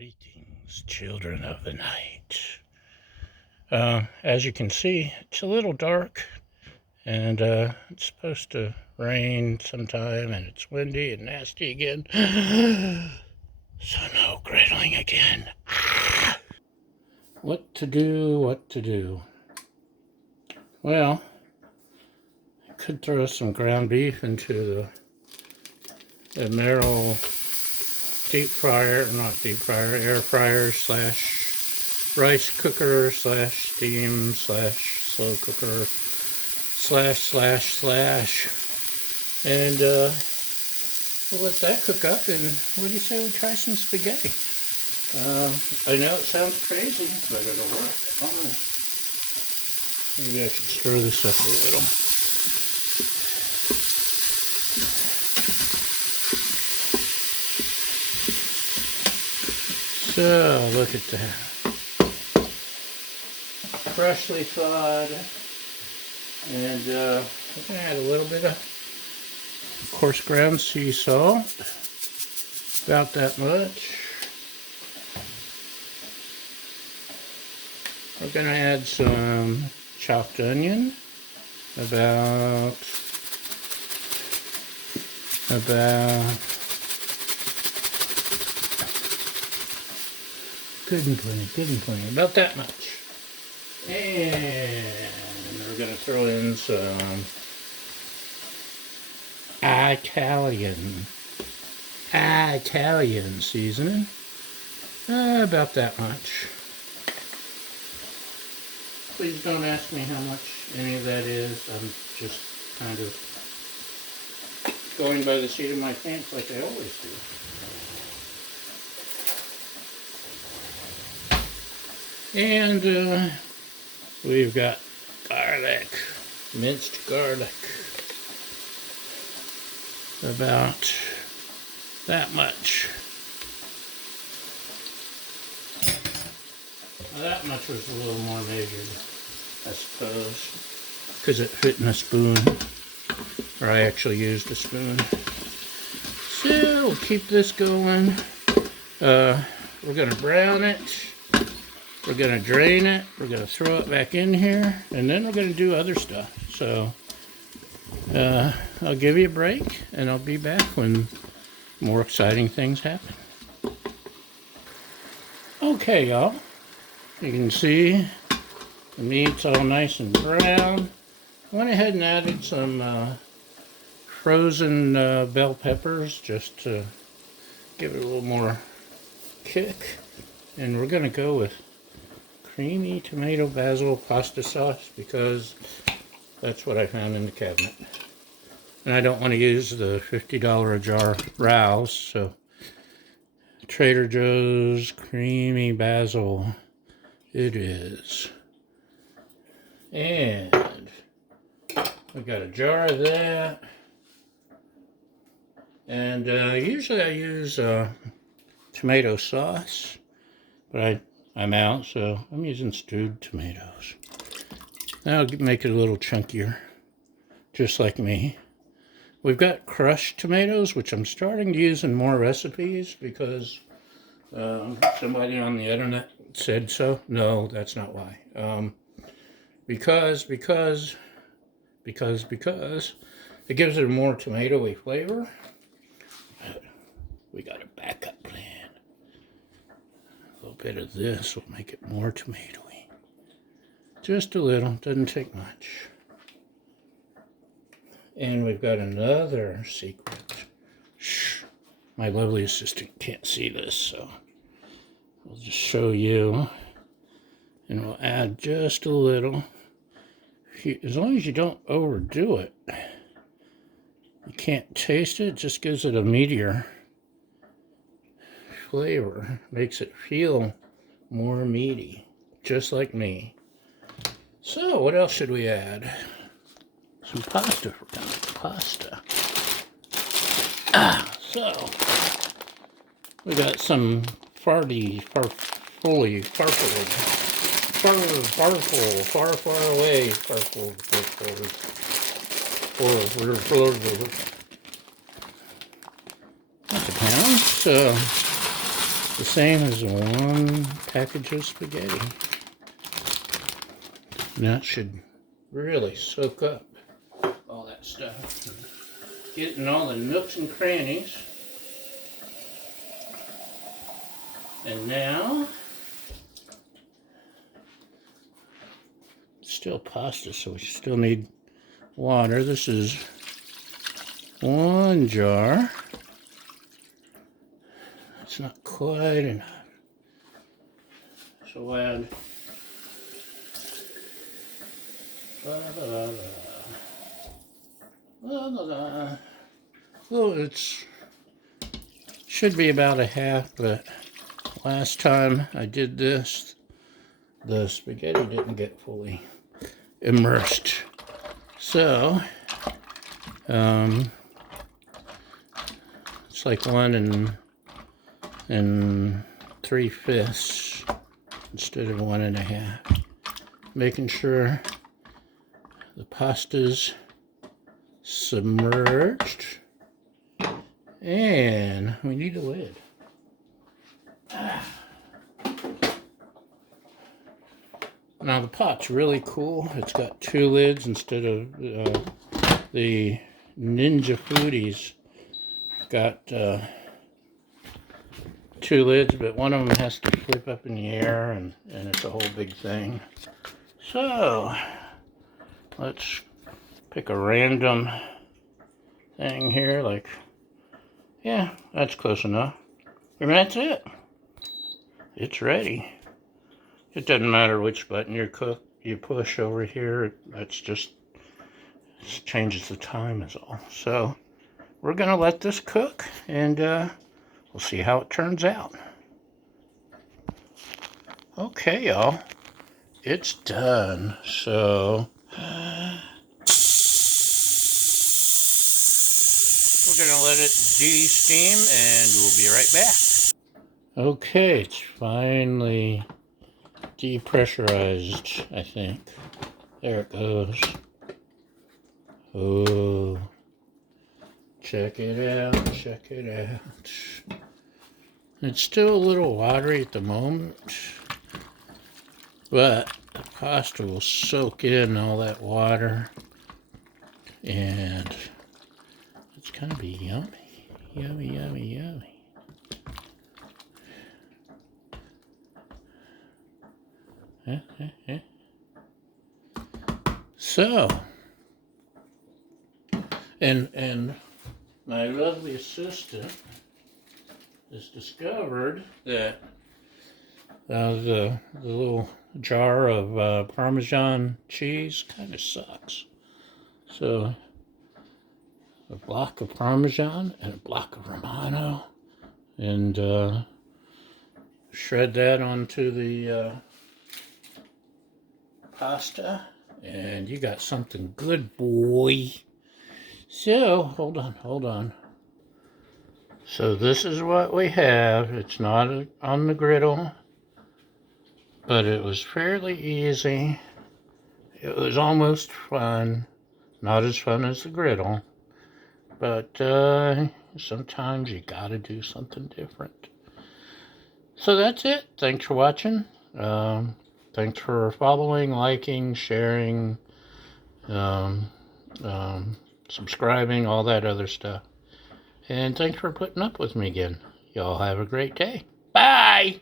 Greetings, children of the night. As you can see, it's a little dark, and it's supposed to rain sometime, and it's windy and nasty again. So no griddling again. What to do? Well, I could throw some ground beef into the Emeril air fryer slash rice cooker slash steam slash slow cooker slash, and we'll let that cook up, and what do you say we try some spaghetti? I know it sounds crazy, but it'll work. Maybe I should stir this up a little. So, look at that. Freshly thawed. And we're going to add a little bit of coarse ground sea salt. About that much. We're going to add some chopped onion. About good and plenty, about that much. And we're going to throw in some Italian seasoning. About that much. Please don't ask me how much any of that is. I'm just kind of going by the seat of my pants like I always do. And we've got garlic, minced garlic, about that much. Now that much was a little more measured, I suppose, because it fit in a spoon, or I actually used a spoon. So we'll keep this going. We're going to brown it. We're going to drain it, we're going to throw it back in here, and then we're going to do other stuff. So, I'll give you a break, and I'll be back when more exciting things happen. Okay, y'all. You can see the meat's all nice and brown. I went ahead and added some frozen bell peppers just to give it a little more kick. And we're going to go with creamy tomato basil pasta sauce because that's what I found in the cabinet. And I don't want to use the $50 a jar Rouse, so Trader Joe's creamy basil it is. And we got a jar of that. And usually I use tomato sauce, but I'm out, so I'm using stewed tomatoes. That'll make it a little chunkier, just like me. We've got crushed tomatoes, which I'm starting to use in more recipes because somebody on the internet said so. No, that's not why. Because it gives it a more tomatoey flavor. We got a backup plan. A little bit of this will make it more tomatoey. Just a little, doesn't take much. And we've got another secret. Shh, my lovely assistant can't see this, so we'll just show you. And we'll add just a little. As long as you don't overdo it. You can't taste it, it just gives it a meatier flavor, makes it feel more meaty, just like me. So, what else should we add? Some pasta. We're gonna make pasta. So we got some far away that's a pound. So the same as one package of spaghetti. And that should really soak up all that stuff. Get in all the nooks and crannies. And now, it's still pasta, so we still need water. This is 1 jar. It's not quite enough. So we'll add well, it's should be about a half, but last time I did this, the spaghetti didn't get fully immersed. So, it's like 1 3/5 instead of 1 1/2. Making sure the pasta's submerged, and we need a lid. Now the pot's really cool. It's got 2 lids instead of the Ninja Foodies got 2 lids, but one of them has to flip up in the air, and it's a whole big thing. So let's pick a random thing here, like, yeah, that's close enough. And that's it. It's ready. It doesn't matter which button you push over here. That's just changes the time is all. So we're gonna let this cook, and we'll see how it turns out. Okay, y'all, it's done. So we're gonna let it de-steam, and we'll be right back. Okay, it's finally depressurized, I think. There it goes. Oh, check it out, check it out. It's still a little watery at the moment, but the pasta will soak in all that water, and it's gonna be yummy, yummy, yummy, yummy. So, and my lovely assistant has discovered that the little jar of Parmesan cheese kind of sucks. So, a block of Parmesan and a block of Romano, and shred that onto the pasta, and you got something good, boy. So, hold on. So this is what we have. It's not on the griddle, but it was fairly easy. It was almost fun. Not as fun as the griddle, but sometimes you gotta do something different. So that's it. Thanks for watching. Thanks for following, liking, sharing, subscribing, all that other stuff. And thanks for putting up with me again. Y'all have a great day. Bye!